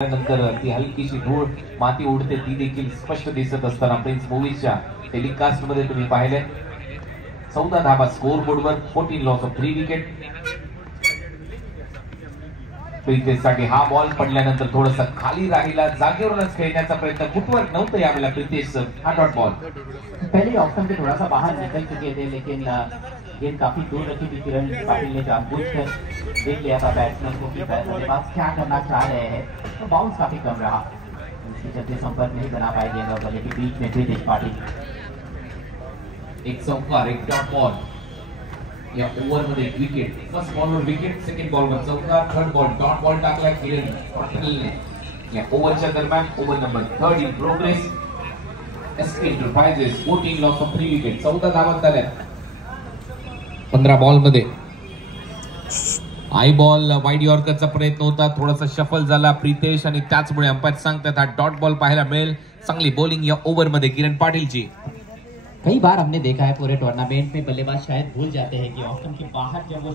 नंतर ती हलकीशी धूळ माती उडते ती देखील स्पष्ट दिसत असताना प्रिन्स मूवीजच्या टेलिकास्ट मध्ये तुम्ही पाहिले 14 धावा स्कोर बोर्डवर 14 लॉस ऑफ 3 विकेट. प्रितेशसाठी हा बॉल पडल्यानंतर थोडंसं खाली राहिला, जागेवरूनच खेळण्याचा प्रयत्न, फुटवर्क नव्हतं यावेळेला प्रितेशचं. हा डॉट बॉल. पहले ऑप्शन पे थोड़ा सा बाहर निकल चुके थे, लेकिन गेंद काफी दूर रखी थी. किरण पाटिल ने जानबूझकर देख लिया था बैट्समैन को कि बल्लेबाज क्या करना चाह रहे हैं, तो बाउंस काफी कम रहा. इसके चलते संपर्क नहीं बना पाए गेंद और बल्ले के बीच में प्रीतेश पाटिल. एक चौकार, एक डॉट बॉल. या ओव्हरमध्ये एक विकेट. फर्स्ट बॉलवर विकेट, सेकंड बॉलवर चौकार, थर्ड बॉल डॉट बॉल टाकला किरण पाटीलने. या ओव्हरच्या दरम्यान over number 3 in progress. SK enterprises 14 loss of 3 wicket. 14 धावा झाल्या 15 बॉल मध्ये. आय बॉल वाईड यॉर्करचा प्रयत्न होता, थोडासा शफल झाला प्रितेश आणि त्याचमुळे अंपायर सांगतात हा डॉट बॉल पाहायला मिळेल. चांगली बॉलिंग या ओव्हर मध्ये किरण पाटीलची. कई बार हमने देखा है पूरे टूर्नामेंट में बल्लेबाज शायद भूल जाते हैं कि ऑप्शन के बाहर जब वो